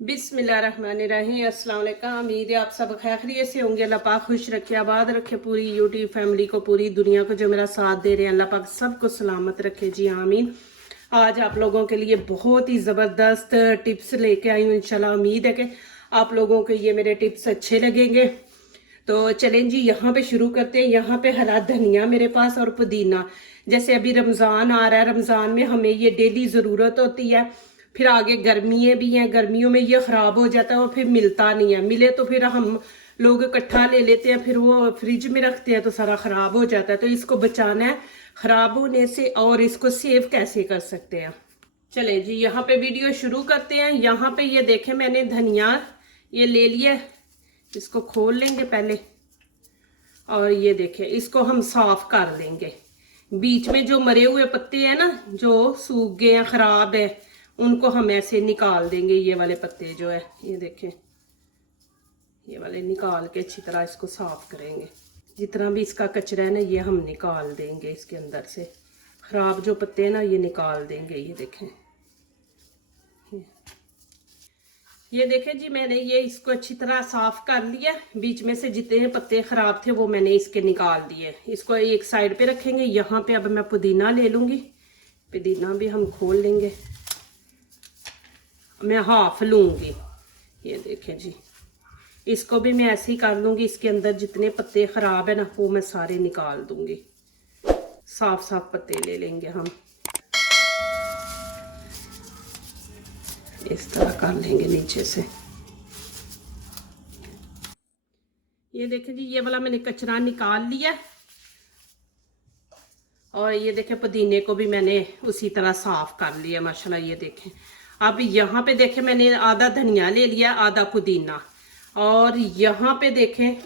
बिस्मिल्लाहिर्रहमानिर्रहीम। अस्सलाम वालेकुम। उम्मीद है आप सब खैरियत से होंगे। अल्लाह पाक खुश रखे, आबाद रखे पूरी यूट्यूब फैमिली को, पूरी दुनिया को जो मेरा साथ दे रहे हैं। अल्लाह पाक सबको सलामत रखे जी, आमीन। आज आप लोगों के लिए बहुत ही ज़बरदस्त टिप्स लेके आई हूँ। इंशाल्लाह उम्मीद है कि आप लोगों को ये मेरे टिप्स अच्छे लगेंगे। तो चलें जी, यहाँ पे शुरू करते हैं। यहाँ पे हरा धनिया मेरे पास और पुदीना। जैसे अभी रमज़ान आ रहा है, रमज़ान में हमें ये डेली ज़रूरत होती है। फिर आगे गर्मियाँ भी हैं, गर्मियों में ये ख़राब हो जाता है और फिर मिलता नहीं है। मिले तो फिर हम लोग इकट्ठा ले लेते हैं, फिर वो फ्रिज में रखते हैं तो सारा ख़राब हो जाता है। तो इसको बचाना है ख़राब होने से, और इसको सेव कैसे कर सकते हैं। चले जी, यहाँ पे वीडियो शुरू करते हैं। यहाँ पे ये देखें, मैंने धनिया ये ले लिया, इसको खोल लेंगे पहले। और ये देखें, इसको हम साफ कर लेंगे। बीच में जो मरे हुए पत्ते हैं ना, जो सूख गए हैं, ख़राब है, उनको हम ऐसे निकाल देंगे। ये वाले पत्ते जो है, ये देखें, ये वाले निकाल के अच्छी तरह इसको साफ करेंगे। जितना भी इसका कचरा है ना, ये हम निकाल देंगे इसके अंदर से। खराब जो पत्ते हैं ना, ये निकाल देंगे। ये देखें, ये देखें जी, मैंने ये इसको अच्छी तरह साफ कर लिया। बीच में से जितने पत्ते खराब थे वो मैंने इसके निकाल दिए। इसको एक साइड पे रखेंगे। यहाँ पे अब मैं पुदीना ले लूँगी। पुदीना भी हम खोल लेंगे। मैं हाफ लूँगी। ये देखें जी, इसको भी मैं ऐसे ही कर लूँगी। इसके अंदर जितने पत्ते ख़राब है ना, वो मैं सारे निकाल दूँगी। साफ साफ पत्ते ले लेंगे हम, इस तरह कर लेंगे नीचे से। ये देखें जी, ये वाला मैंने कचरा निकाल लिया। और ये देखें, पुदीने को भी मैंने उसी तरह साफ कर लिया माशाल्लाह। ये देखें, अब यहाँ पे देखें, मैंने आधा धनिया ले लिया, आधा पुदीना। और यहाँ पे देखें,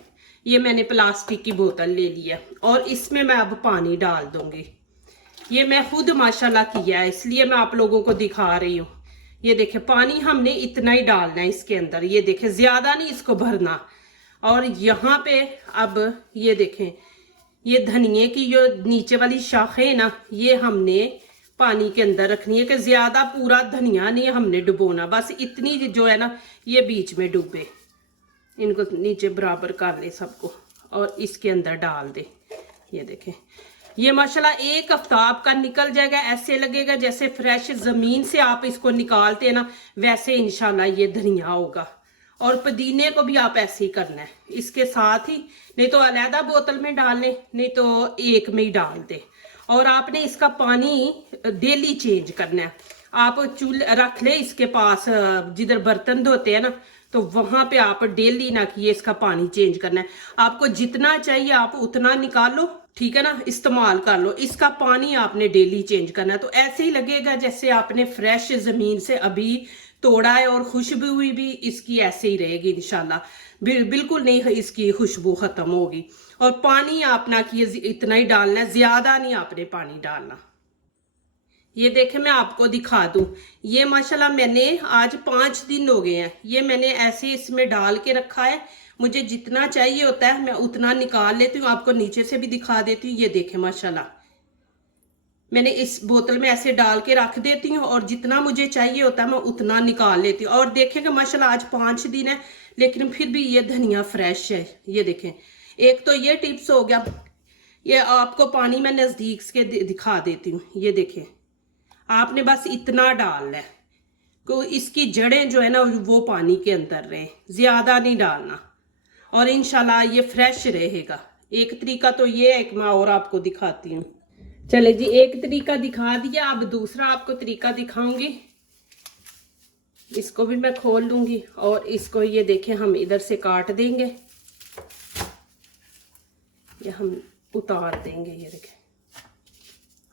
ये मैंने प्लास्टिक की बोतल ले लिया और इसमें मैं अब पानी डाल दूंगी। ये मैं खुद माशाल्लाह किया है, इसलिए मैं आप लोगों को दिखा रही हूँ। ये देखें, पानी हमने इतना ही डालना है इसके अंदर। ये देखें, ज्यादा नहीं इसको भरना। और यहाँ पे अब ये देखें, ये धनिए की जो नीचे वाली शाखें है ना, ये हमने पानी के अंदर रखनी है। कि ज्यादा पूरा धनिया नहीं हमने डुबोना, बस इतनी जो है ना, ये बीच में डूबे। इनको नीचे बराबर कर ले सबको और इसके अंदर डाल दे। ये देखें, ये माशाल्लाह एक हफ्ता आपका निकल जाएगा। ऐसे लगेगा जैसे फ्रेश जमीन से आप इसको निकालते हैं ना, वैसे इंशाल्लाह ये धनिया होगा। और पुदीने को भी आप ऐसे ही करना है, इसके साथ ही। नहीं तो अलहदा बोतल में डाल लें, नहीं तो एक में ही डाल दें। और आपने इसका पानी डेली चेंज करना है। आप चूल्हा रख ले इसके पास, जिधर बर्तन धोते हैं ना, तो वहां पे आप डेली ना किए इसका पानी चेंज करना है। आपको जितना चाहिए आप उतना निकालो, ठीक है ना, इस्तेमाल कर लो। इसका पानी आपने डेली चेंज करना है। तो ऐसे ही लगेगा जैसे आपने फ्रेश जमीन से अभी तोड़ा है। और खुशबू भी इसकी ऐसे ही रहेगी इंशाल्लाह। बिल्कुल नहीं इसकी खुशबू खत्म होगी। और पानी आपना कि इतना ही डालना है, ज्यादा नहीं आपने पानी डालना। ये देखे, मैं आपको दिखा दूं। ये माशाल्लाह मैंने आज 5 दिन हो गए हैं, ये मैंने ऐसे इसमें डाल के रखा है। मुझे जितना चाहिए होता है मैं उतना निकाल लेती हूँ। आपको नीचे से भी दिखा देती हूँ। ये देखे माशाल्लाह, मैंने इस बोतल में ऐसे डाल के रख देती हूँ और जितना मुझे चाहिए होता है मैं उतना निकाल लेती हूँ। और देखेंगे माशाल्लाह आज 5 दिन है, लेकिन फिर भी ये धनिया फ्रेश है। ये देखें, एक तो ये टिप्स हो गया। ये आपको पानी में नजदीक से दिखा देती हूँ। ये देखें, आपने बस इतना डालना है कि इसकी जड़ें जो है ना, वो पानी के अंदर रहे, ज्यादा नहीं डालना। और इंशाल्लाह ये फ्रेश रहेगा। एक तरीका तो ये है, मैं और आपको दिखाती हूँ। चले जी, एक तरीका दिखा दिया, अब दूसरा आपको तरीका दिखाऊंगी। इसको भी मैं खोल लूंगी और इसको ये देखें, हम इधर से काट देंगे, ये हम उतार देंगे। ये देखें,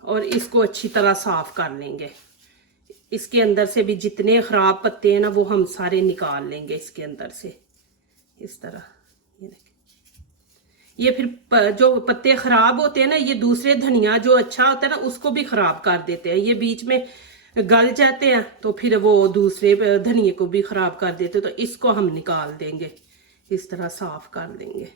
और इसको अच्छी तरह साफ कर लेंगे। इसके अंदर से भी जितने खराब पत्ते हैं ना, वो हम सारे निकाल लेंगे इसके अंदर से, इस तरह। ये देखें, ये फिर जो पत्ते खराब होते हैं ना, ये दूसरे धनिया जो अच्छा होता है ना, उसको भी खराब कर देते हैं। ये बीच में गल जाते हैं तो फिर वो दूसरे धनिए को भी खराब कर देते हैं। तो इसको हम निकाल देंगे, इस तरह साफ कर देंगे।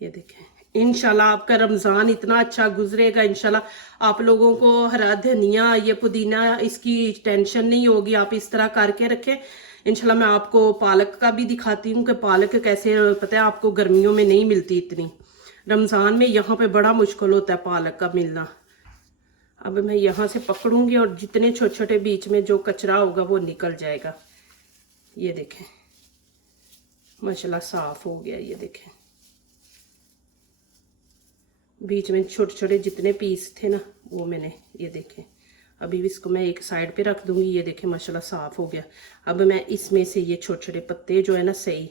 ये देखें, इंशाल्लाह आपका रमज़ान इतना अच्छा गुजरेगा। इंशाल्लाह आप लोगों को हरा धनिया, ये पुदीना, इसकी टेंशन नहीं होगी। आप इस तरह करके रखें, इंशाल्लाह मैं आपको पालक का भी दिखाती हूँ कि पालक कैसे, पता है आपको गर्मियों में नहीं मिलती इतनी, रमज़ान में यहाँ पे बड़ा मुश्किल होता है पालक का मिलना। अब मैं यहाँ से पकड़ूंगी और जितने छोटे छोटे बीच में जो कचरा होगा वो निकल जाएगा। ये देखें माशाल्लाह साफ हो गया। ये देखें बीच में छोटे छोटे जितने पीस थे ना वो मैंने, ये देखें अभी इसको मैं एक साइड पे रख दूंगी। ये देखें माशाल्लाह साफ हो गया। अब मैं इसमें से ये छोटे छोटे पत्ते जो है ना सही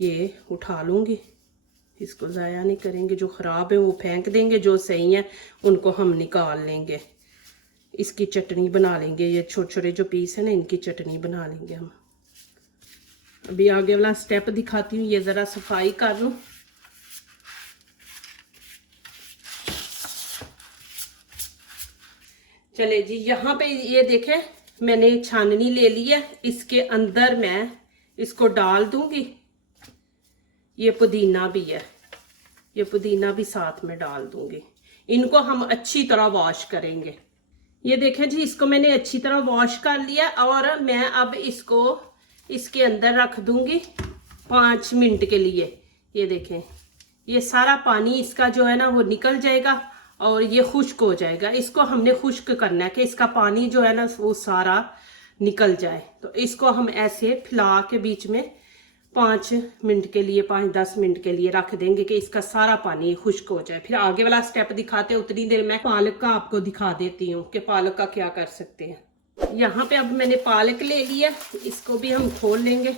ये उठा लूंगी, इसको ज़ाया नहीं करेंगे। जो ख़राब है वो फेंक देंगे, जो सही है उनको हम निकाल लेंगे, इसकी चटनी बना लेंगे। ये छोटे छोटे जो पीस है ना इनकी चटनी बना लेंगे हम। अभी आगे वाला स्टेप दिखाती हूँ। ये ज़रा सफाई कर लूँ। चले जी, यहाँ पे ये देखें मैंने छाननी ले ली है, इसके अंदर मैं इसको डाल दूंगी। ये पुदीना भी है, ये पुदीना भी साथ में डाल दूंगी। इनको हम अच्छी तरह वॉश करेंगे। ये देखें जी, इसको मैंने अच्छी तरह वॉश कर लिया और मैं अब इसको इसके अंदर रख दूंगी 5 मिनट के लिए। ये देखें ये सारा पानी इसका जो है ना वो निकल जाएगा और ये खुश्क हो जाएगा। इसको हमने खुश्क करना है कि इसका पानी जो है ना वो सारा निकल जाए। तो इसको हम ऐसे फैला के बीच में 5 मिनट के लिए, 5-10 मिनट के लिए रख देंगे कि इसका सारा पानी खुश्क हो जाए। फिर आगे वाला स्टेप दिखाते हैं। उतनी देर मैं पालक का आपको दिखा देती हूँ कि पालक का क्या कर सकते हैं। यहाँ पे अब मैंने पालक ले लिया, इसको भी हम खोल लेंगे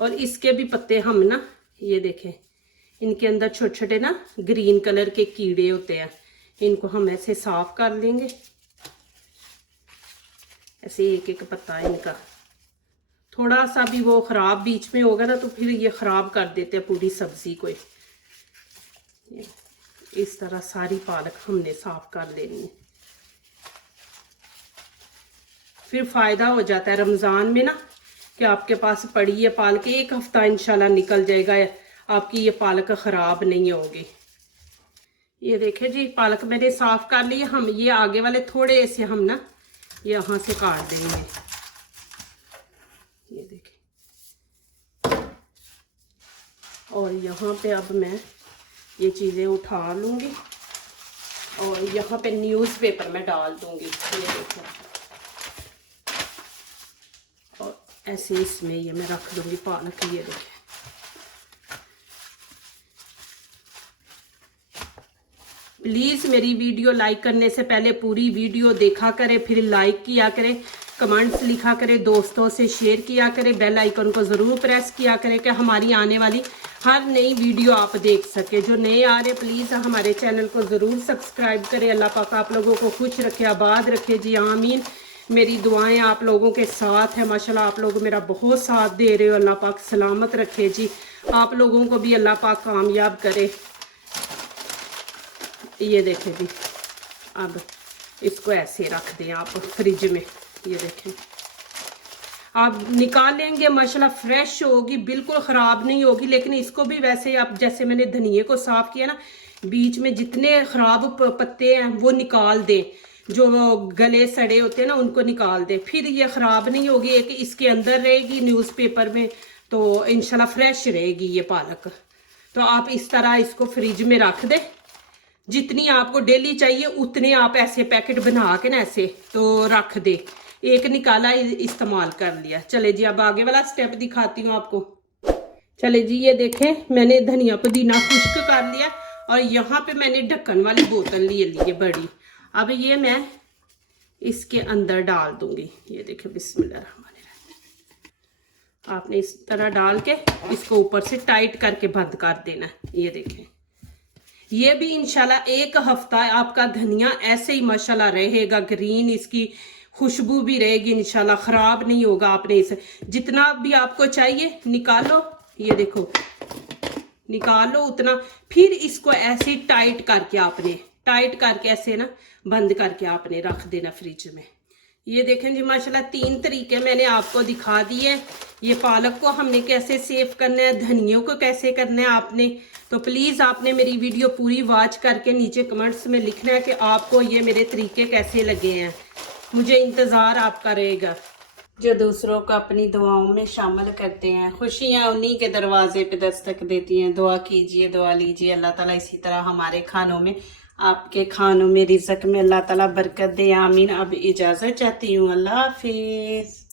और इसके भी पत्ते हम ना, ये देखें इनके अंदर छोटे छोटे ना ग्रीन कलर के कीड़े होते हैं, इनको हम ऐसे साफ कर लेंगे। ऐसे एक एक पत्ता इनका, थोड़ा सा भी वो खराब बीच में होगा ना तो फिर ये खराब कर देते हैं पूरी सब्जी को। इस तरह सारी पालक हमने साफ कर लेनी है। फिर फायदा हो जाता है रमजान में ना कि आपके पास पड़ी है पालक, 1 हफ्ता इंशाल्लाह निकल जाएगा, आपकी ये पालक खराब नहीं होगी। ये देखें जी पालक मैंने साफ कर ली। हम ये आगे वाले थोड़े से हम ना यहाँ से काट देंगे। ये देखें और यहाँ पे अब मैं ये चीज़ें उठा लूँगी और यहाँ पे न्यूज़पेपर में डाल दूँगी। ये देखें और ऐसे इसमें ये मैं रख दूँगी पालक। ये देखें प्लीज़ मेरी वीडियो लाइक करने से पहले पूरी वीडियो देखा करें, फिर लाइक किया करें, कमेंट्स लिखा करें, दोस्तों से शेयर किया करें, बेल आइकन को ज़रूर प्रेस किया करें कि हमारी आने वाली हर नई वीडियो आप देख सके। जो नए आ रहे प्लीज़ हमारे चैनल को ज़रूर सब्सक्राइब करें। अल्लाह पाक आप लोगों को खुश रखे, आबाद रखे जी, आमीन। मेरी दुआएं आप लोगों के साथ है। माशाल्लाह आप लोग मेरा बहुत साथ दे रहे हो। अल्लाह पाक सलामत रखे जी, आप लोगों को भी अल्लाह पाक कामयाब करे। ये देखें जी, अब इसको ऐसे रख दें आप फ्रिज में। ये देखें आप निकाल लेंगे माशाल्लाह फ्रेश होगी, बिल्कुल ख़राब नहीं होगी। लेकिन इसको भी वैसे आप जैसे मैंने धनिए को साफ़ किया ना, बीच में जितने ख़राब पत्ते हैं वो निकाल दें, जो गले सड़े होते हैं ना उनको निकाल दें, फिर ये ख़राब नहीं होगी। एक इसके अंदर रहेगी न्यूज़पेपर में तो इंशाल्लाह फ्रेश रहेगी ये पालक। तो आप इस तरह इसको फ्रिज में रख दें, जितनी आपको डेली चाहिए उतने आप ऐसे पैकेट बना के ना ऐसे तो रख दे। एक निकाला इस्तेमाल कर लिया। चले जी अब आगे वाला स्टेप दिखाती हूँ आपको। चले जी ये देखें मैंने धनिया पुदीना खुश्क कर लिया और यहाँ पे मैंने ढक्कन वाली बोतल ले ली है बड़ी। अब ये मैं इसके अंदर डाल दूंगी। ये देखें बिस्मिल्लाह। आपने इस तरह डाल के इसको ऊपर से टाइट करके बंद कर देना। ये देखें ये भी इंशाल्लाह 1 हफ्ता आपका धनिया ऐसे ही माशाल्लाह रहेगा, ग्रीन इसकी खुशबू भी रहेगी इंशाल्लाह, ख़राब नहीं होगा। आपने इसे जितना भी आपको चाहिए निकालो, ये देखो निकालो उतना, फिर इसको ऐसे टाइट करके आपने टाइट करके ऐसे ना बंद करके आपने रख देना फ्रिज में। ये देखें जी माशाल्लाह 3 तरीके मैंने आपको दिखा दिए। ये पालक को हमने कैसे सेव करना है, धनियों को कैसे करना है आपने। तो प्लीज़ आपने मेरी वीडियो पूरी वॉच करके नीचे कमेंट्स में लिखना है कि आपको ये मेरे तरीके कैसे लगे हैं। मुझे इंतज़ार आपका रहेगा। जो दूसरों को अपनी दुआओं में शामिल करते हैं, खुशियाँ उन्हीं के दरवाजे पे दस्तक देती हैं। दुआ कीजिए, दुआ लीजिए, अल्लाह ताला इसी तरह हमारे खानों में, आपके खानों में, रिज़्क में अल्लाह ताला बरकत दे। आमीन। अब इजाज़त चाहती हूँ। अल्लाह हाफिज़।